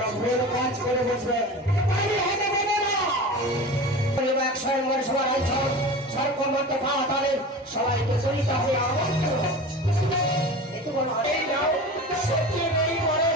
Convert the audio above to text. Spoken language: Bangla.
যেন ভুল কাজ করে বসবে স্বয়ংবর সবার অঞ্চল সর্বমত পাতালে সবাইকে জড়িত হয়ে আমন্ত্রণ এটুকু সত্যি নেই বলে